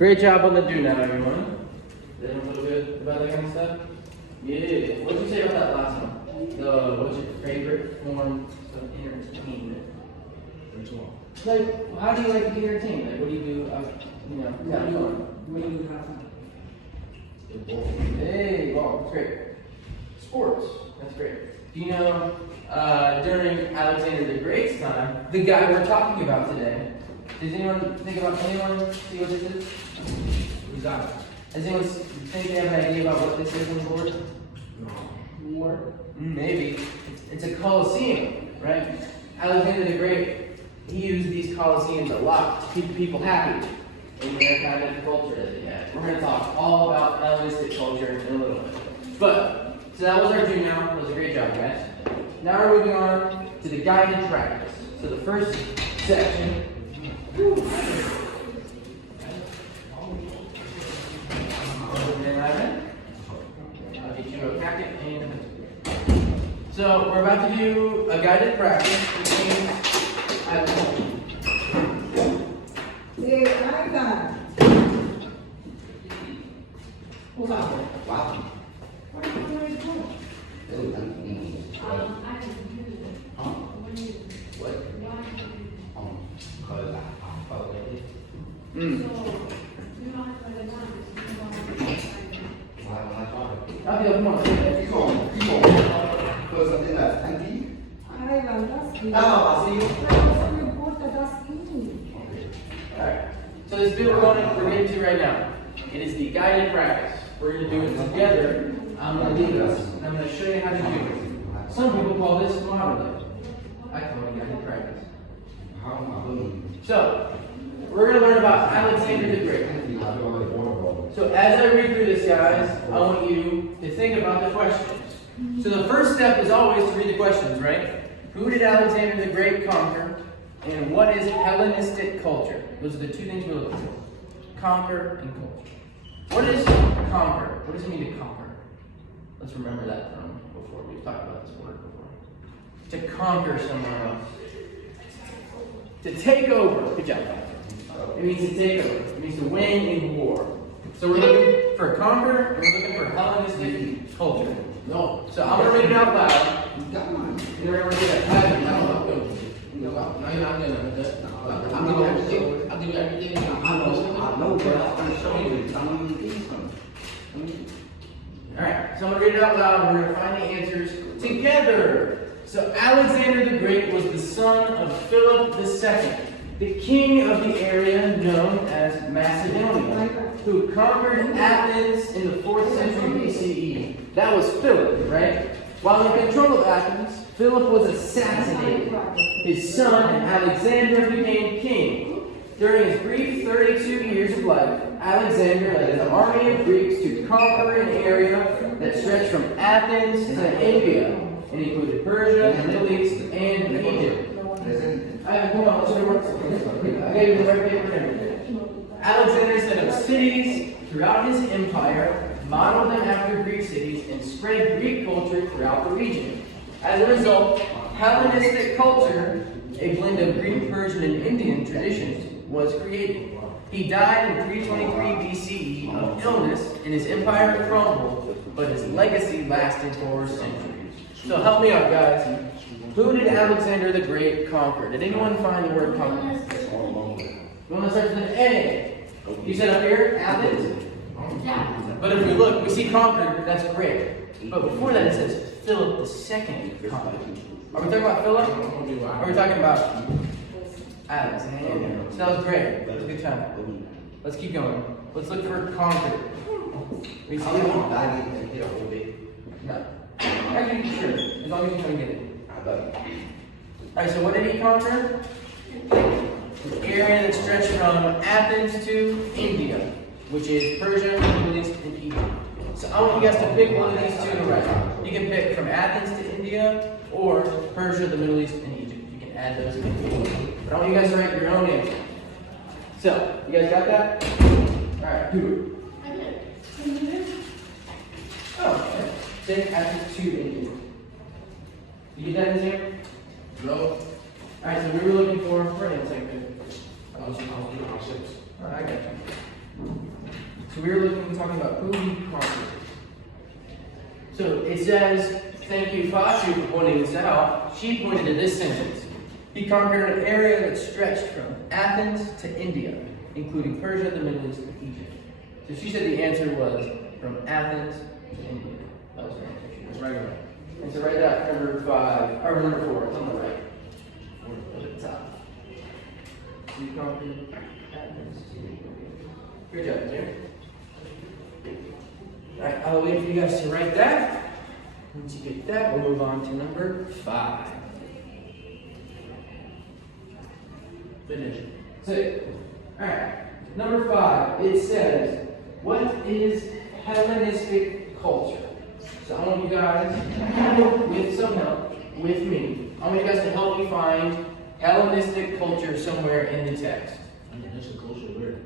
Great job on the do now, everyone. Did everyone feel good about that kind of stuff? Yeah. What did you say about that last one? What's your favorite form of entertainment? Which one? Like, how do you like to be entertained? Like, what do you do? What do you have fun? Hey, wow, that's great. Sports, that's great. Do you know, during Alexander the Great's time, the guy we're talking about today, does anyone see what this is? Who's that? Does anyone think they have an idea about what this is on the board? No. War? Maybe. It's a Colosseum, right? Alexander the Great, he used these Colosseums a lot to keep people happy in their kind of culture that they had. We're going to talk all about Hellenistic culture in a little bit. But, so that was our do now. That was a great job, guys. Now we're moving on to the guided practice. So the first section. I'll get you a packet and a pencil. So we're about to do a guided practice, which means Hey, Ivan. Hold on. Wow. What are you doing? Huh? What? Because I'm probably. Okay, come on. Keep on. Because something that's empty. Ivan, das geht. I'll see you. Das ist gut, das geht. Alright. So this bit we're getting to right now. It is the guided practice. We're going to do it together. I'm going to do this, and I'm going to show you how to do it. Some people call this modeling. I call it guided practice. How am I doing? So, we're going to learn about Alexander the Great. So as I read through this, guys, I want you to think about the questions. So the first step is always to read the questions, right? Who did Alexander the Great conquer? And what is Hellenistic culture? Those are the two things we're looking for. Conquer and culture. What is conquer? What does it mean to conquer? Let's remember that from before. We've talked about this word before. To conquer someone else. To take over. Good job, guys. It means to take over. It means to win in war. So we're looking for conquer, and we're looking for Hellenistic culture. No. So I'm going to read it out loud. You got mine. And we're going to read it out loud. No, you're not doing it. I'm doing everything. I'm doing everything. I know, but I'm going to show you. I'm going to do something. Alright, so I'm going to read it out loud and we're going to find the answers together. So Alexander the Great was the son of Philip II, the king of the area known as Macedonia, who conquered Athens in the 4th century BCE. That was Philip, right? While in control of Athens, Philip was assassinated. His son, Alexander, became king. During his brief 32 years of life, Alexander led an army of Greeks to conquer an area that stretched from Athens to India. It included Persia, the Middle East, and Egypt. Come on, let's work. I gave you the right paper and everything. Alexander set up cities throughout his empire, modeled them after Greek cities, and spread Greek culture throughout the region. As a result, Hellenistic culture, a blend of Greek, Persian, and Indian traditions, was created. He died in 323 BCE of illness, and his empire crumbled, but his legacy lasted for centuries. So help me out, guys. Who did Alexander the Great conquer? Did anyone find the word conquer? You want to start with an A? You said up here, Athens? Yeah. But if we look, we see conquered, that's great. But before that it says Philip II conquered. Are we talking about Philip? Or are we talking about Alexander? So that was great. That was a good time. Let's keep going. Let's look for conquered. We see No. Actually, sure. As long as you can get it. Alright, so what did he conquer? The area that stretched from Athens to India, which is Persia, the Middle East, and Egypt. So I want you guys to pick one of these two to write. You can pick from Athens to India, or Persia, the Middle East, and Egypt. You can add those in. But I want you guys to write your own answer. So, you guys got that? Alright, do it. I did. Can you do this? Oh, okay. Take Athens to India. You get that in here? No. Alright, so we were looking for, where did I take it? I was doing Alright, I got you. So we were talking about who he conquered. So it says, thank you, Fasu, for pointing this out. She pointed to this sentence. He conquered an area that stretched from Athens to India, including Persia, the Middle East, and Egypt. So she said the answer was from Athens to India. That was her answer. She was right away. And so write that number 5, or number 4, it's on the right. Or at the top. So you conquered Athens to India. Good job, Jerry. Alright, I'll wait for you guys to write that. Once you get that, we'll move on to number 5. Finish. 6. Alright, number 5, it says, what is Hellenistic culture? So I want you guys, with some help, with me, I want you guys to help me find Hellenistic culture somewhere in the text. Hellenistic culture, where?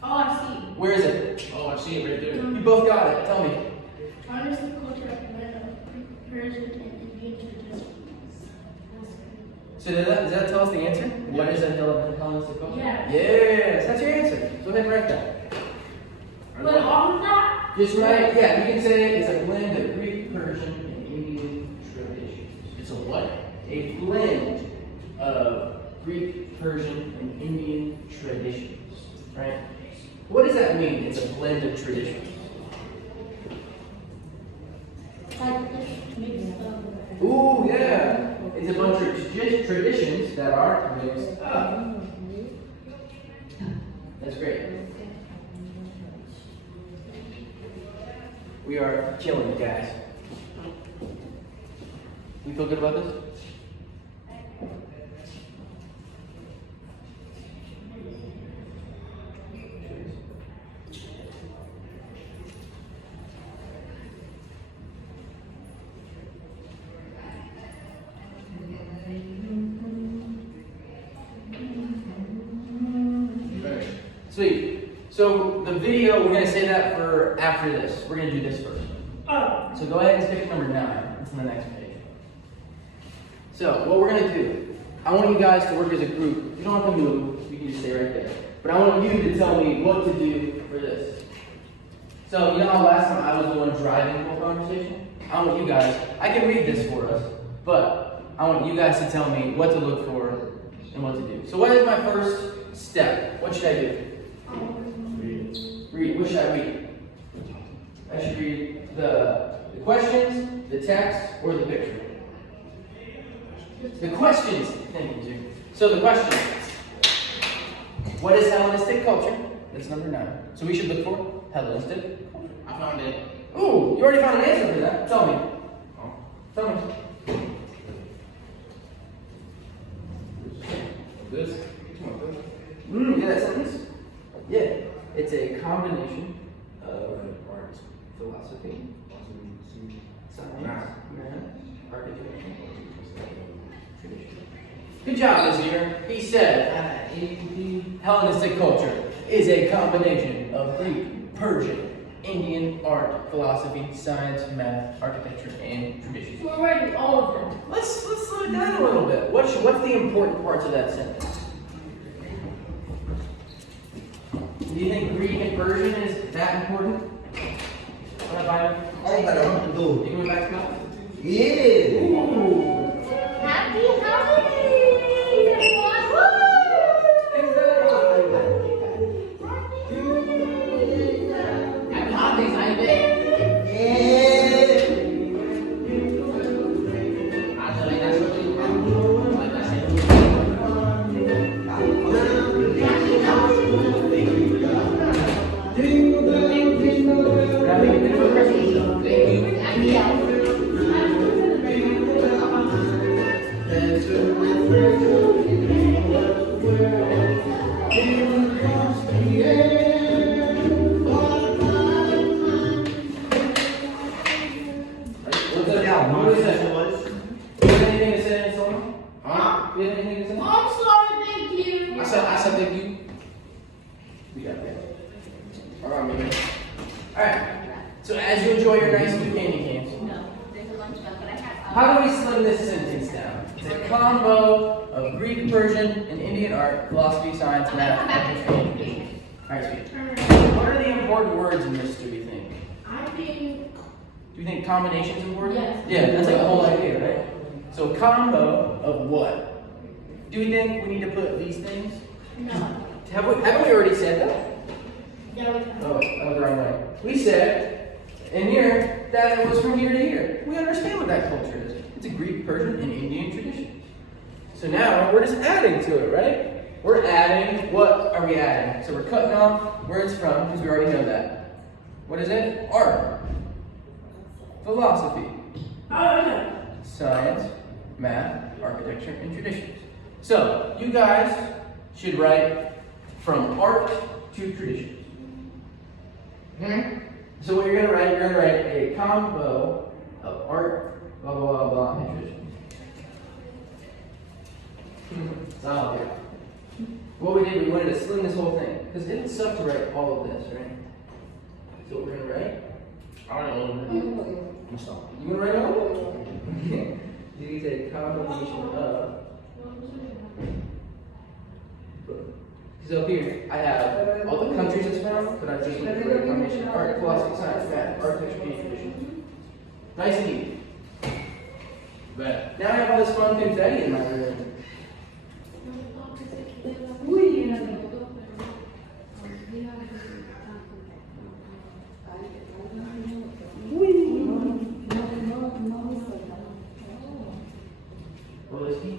Oh, I see. Where is it? Oh, I see it right there. You both got it. Tell me. Hellenistic culture of Persian and Indian traditions. So does that tell us the answer? What is a Hellenistic culture? Yeah. Yes, that's your answer. Go ahead and write that. But all of that? Just write, yeah, you can say it's a blend of Greek, Persian, and Indian traditions. It's a what? A blend of Greek, Persian, and Indian traditions. Right? What does that mean? It's a blend of traditions. Like this mixed up. Ooh, yeah. It's a bunch of traditions that are mixed up. That's great. We are killing it, guys. We feel good about this? Sweet. So the video, we're going to say that for after this. We're going to do this first. Oh. So go ahead and stick number 9. It's on the next page. So what we're going to do, I want you guys to work as a group. You don't have to move. You can just stay right there. But I want you to tell me what to do for this. So you know how last time I was the one driving the whole conversation? I want you guys, I can read this for us, but I want you guys to tell me what to look for and what to do. So what is my first step? What should I do? Read. What should I read? I should read the questions, the text, or the picture. The questions. Thank you, Jim. So the question. What is Hellenistic culture? That's number 9. So we should look for Hellenistic culture. I found it. Ooh, you already found an answer for that. Tell me. Oh. Tell me. This? Yeah, that sentence? Yeah. It's a combination of art, philosophy, science, math, architecture, tradition. Good job, Azir. He said Hellenistic culture is a combination of Greek, Persian, Indian art, philosophy, science, math, architecture, and tradition. We're writing all of them. Let's slow it down a little bit. What's the important parts of that sentence? Do you think Greek and Persian is that important? What about Ay, parang ito. you going back to class? Yeah! Ooh. Happy holidays, everyone! Happy holidays, how you been? Yeah! I feel like that's what you like I said. Having a bit of a Christmas. Thank you. What's that? What is that? You have anything to say, Solomon? Huh? You have anything to say? I'm sorry, thank you. I said thank you. We got that. All right, man. Alright. So as you enjoy your nice new candy cans, No, there's a lunch bell, but I have. how do we slim this sentence down? It's a combo of Greek, Persian, and Indian art, philosophy, science, math, architecture, and tradition. Alright, sweet. what are the important words in this, do we think? I think, Do you think combination's important? Yes. Yeah, that's like the whole idea, right? So combo of what? Do we think we need to put these things? no. Haven't we already said that? Yeah, we can. Oh, that was the wrong way. We said in here that it was from here to here. We understand what that culture is. It's a Greek, Persian, and Indian tradition. So now we're just adding to it, right? We're adding, what are we adding? So we're cutting off where it's from, because we already know that. What is it? Art, philosophy, Oh, okay. science, math, architecture, and traditions. So you guys should write from art to traditions. So what you're gonna write a combo of art, blah blah blah blah, and traditions. Solid. What we did, we wanted to slim this whole thing because it would suck to write all of this, right? So what we're gonna write? I don't know. I'm sorry. You wanna write all of it? You need a combination of. Because up here, I have all the countries it's from, but I just want to put a combination of art, philosophy, science, math, architecture, and tradition. Nice and easy. But Now I have all this fun confetti in my room. Well, it's easy.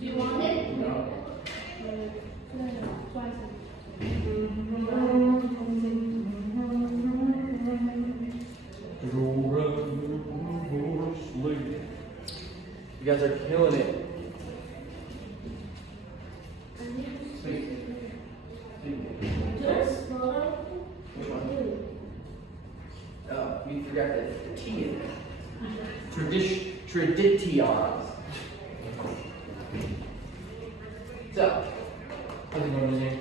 Do you want it? No. You guys are killing it. Just slow. Which one? Oh, we forgot the T in there. Traditions. So, how's it going, Lizzie?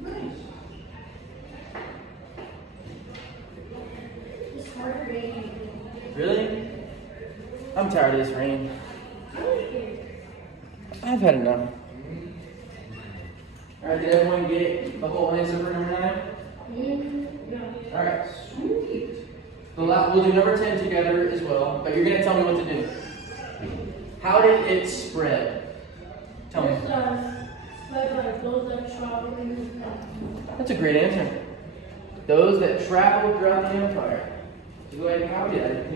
Nice. It's hard reading. Really? I'm tired of this rain. I like it. I've had enough. Alright, did everyone get the whole answer for number 9? Yeah. Alright, sweet. We'll do number 10 together as well, but you're going to tell me what to do. How did it spread? Tell me. It's spread by those that travel in the past. That's a great answer. Those that traveled throughout the empire. So go ahead and copy that.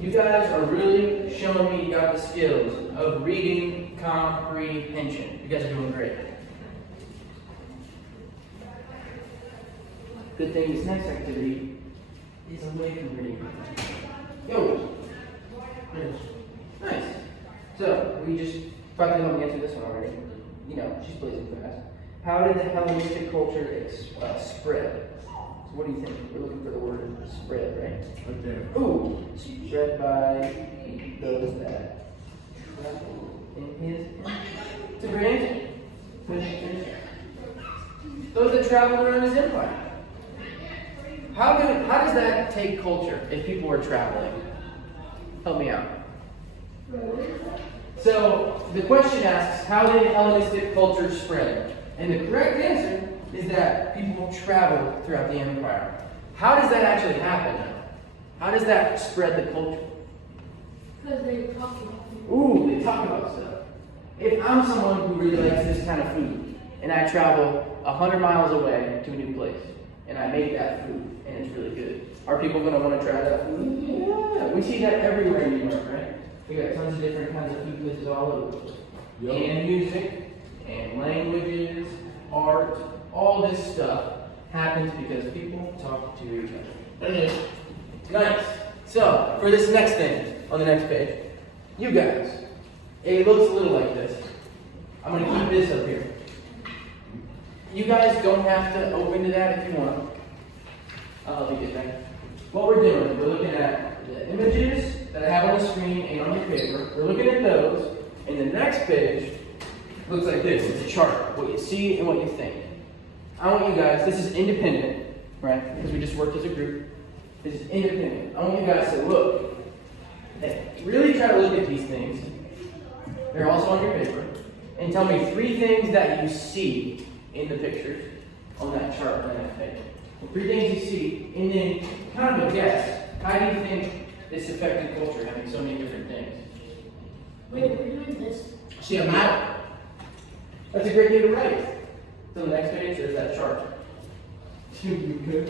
You guys are really showing me you got the skills of reading comprehension. You guys are doing great. Good thing this next activity is away from reading. Yo! Nice. So, we just probably helped me answer this one already. You know, she's blazing fast. How did the Hellenistic culture spread? So what do you think? We're looking for the word spread, right? right there. Ooh! Spread by those that travel in his. It's a great answer. Good answer. Those that travel around his empire. How does that take culture if people are traveling? Help me out. So the question asks, how did Hellenistic culture spread? And the correct answer is that people traveled throughout the empire. How does that actually happen? How does that spread the culture? Because they talk about it. Ooh, they talk about stuff. If I'm someone who really likes this kind of food, and I travel 100 miles away to a new place, and I make that food, and it's really good, are people going to want to try that food? Yeah, we see that everywhere in New York, right? We got tons of different kinds of food places all over the place. Yep. And music, and languages, art, all this stuff happens because people talk to each other. Nice. So, for this next thing, on the next page, you guys, it looks a little like this. I'm going to keep this up here. You guys don't have to open to that if you want. I'll leave it there. What we're doing, we're looking at the images that I have on the screen and on your paper. We're looking at those, and the next page looks like this. It's a chart, what you see and what you think. I want you guys, this is independent, right? Because we just worked as a group. This is independent. I want you guys to look, and really try to look at these things They're also on your paper. And tell me 3 things that you see in the pictures on that chart on that page. 3 things you see, and then kind of a guess. How do you think this affected culture, having so many different things? Wait, we're doing this. See a map? That's a great day to write. So the next page, there's that chart. You good?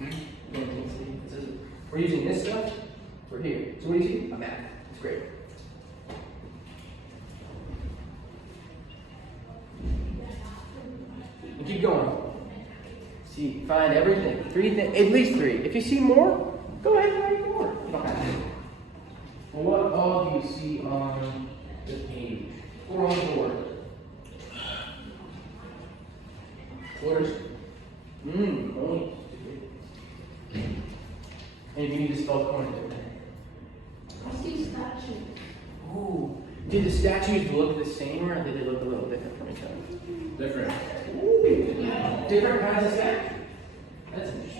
Mhm. You can see. It says, we're using this stuff. We're here. So what do you see? A map. It's great. And keep going. See, find everything. 3 things, at least 3. If you see more, go ahead and write more. You don't have to. Well, what all do you see on the page? 4 on the board. Quarters? Only. And you need to spell coin. I see statue. Ooh. Do the statues look the same or do they look a little different from each other? Different. Different kinds of statues. That's interesting.